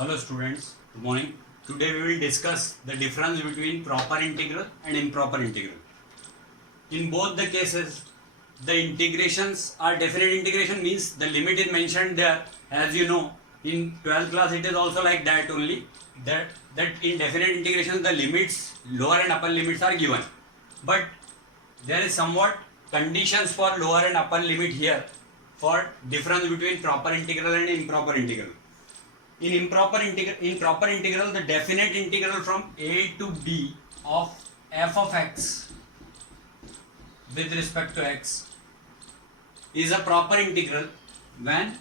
Hello students, good morning. Today we will discuss the difference between proper integral and improper integral. In both the cases, the integrations are definite integration means the limit is mentioned there. As you know, in 12th class it is also like that only. That in definite integration the limits, lower and upper limits are given. But there is somewhat conditions for lower and upper limit here for difference between proper integral and improper integral. In proper integral, the definite integral from a to b of f of x with respect to x is a proper integral when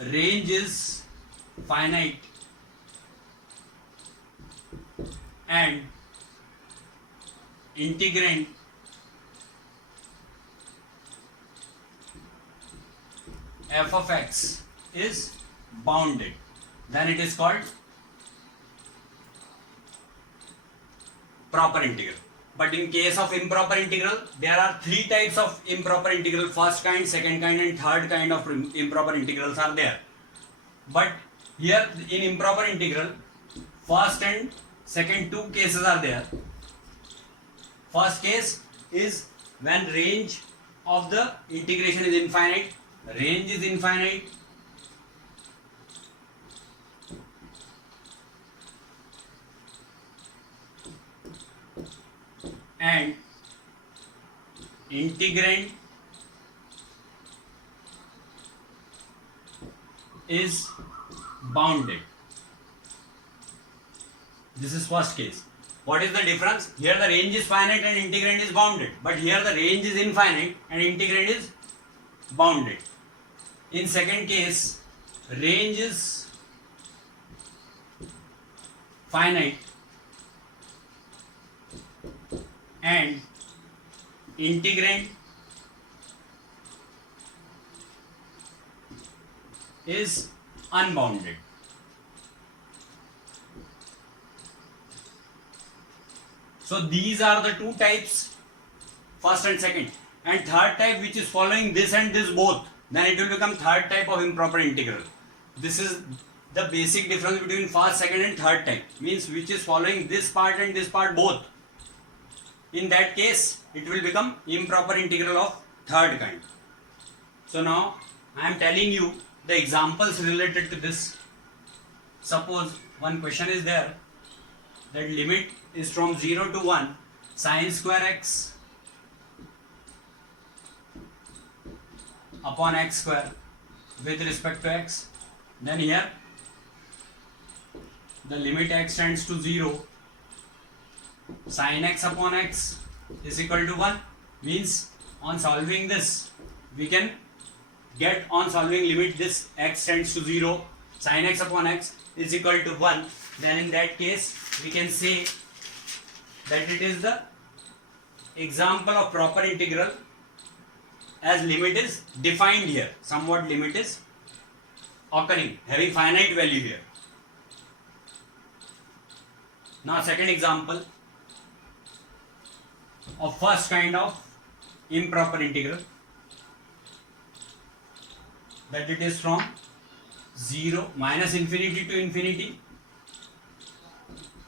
range is finite and integrand f of x is bounded, then it is called proper integral. But in case of improper integral, there are three types of improper integral: first kind, second kind and third kind of improper integrals are there. But here in improper integral, first and second two cases are there. First case is when range of the integration is infinite, range is infinite, and integrand is bounded. This is first case. What is the difference? Here the range is finite and integrand is bounded, but here the range is infinite and integrand is bounded. In second case, range is finite and integrand is unbounded. So these are the two types, first and second. And third type, which is following this and this both, then it will become third type of improper integral. This is the basic difference between first, second and third type, means which is following this part and this part both. In that case, it will become improper integral of third kind. So now I am telling you the examples related to this. Suppose one question is there that limit is from 0 to 1 sin square x upon x square with respect to x. Then here the limit x tends to 0, sin x upon x is equal to 1, means on solving this we can get, on solving limit this x tends to 0, sin x upon x is equal to 1. Then in that case we can say that it is the example of proper integral, as limit is defined here, somewhat limit is occurring, having finite value here. Now second example of first kind of improper integral, that it is from 0 minus infinity to infinity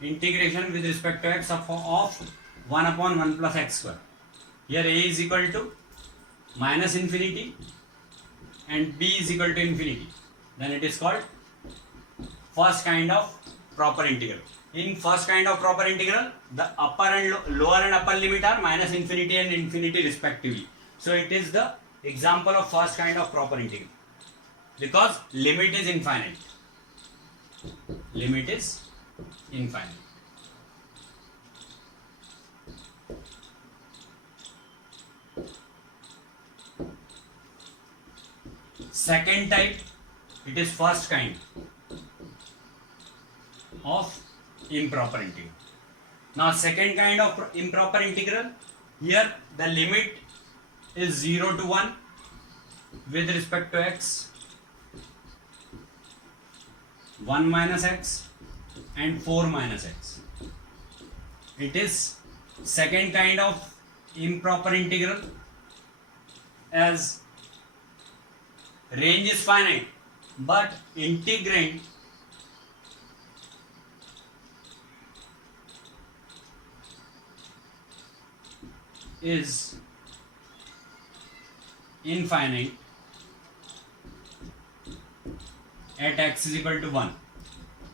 integration with respect to x of 1 upon 1 plus x square. Here a is equal to minus infinity and b is equal to infinity. Then it is called first kind of proper integral. In first kind of proper integral, the upper and lower and upper limit are minus infinity and infinity respectively. So it is the example of first kind of proper integral, because limit is infinite. Limit is infinite. Second type, it is first kind of improper integral. Now second kind of improper integral, here the limit is 0 to 1 with respect to x, 1 minus x and 4 minus x. It is second kind of improper integral, as range is finite but integrand is infinite at x is equal to 1.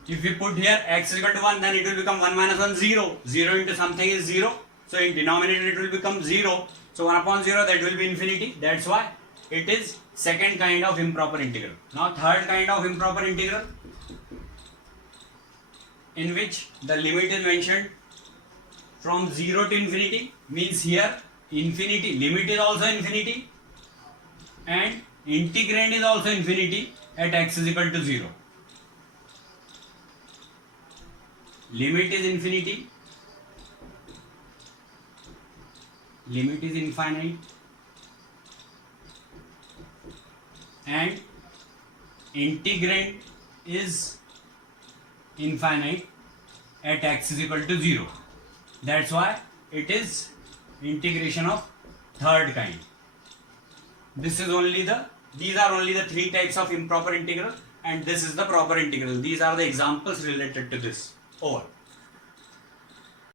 If we put here x is equal to 1, then it will become 1 minus 1, 0. 0 into something is 0. So in denominator it will become 0. So 1 upon 0, that will be infinity. That's why it is second kind of improper integral. Now third kind of improper integral, in which the limit is mentioned from 0 to infinity, means here infinity, limit is also infinity and integrand is also infinity at x is equal to 0. Limit is infinity, limit is infinite and integrand is infinite at x is equal to 0. That's why it is integration of third kind. These are only the three types of improper integral, and this is the proper integral. These are the examples related to this. Over.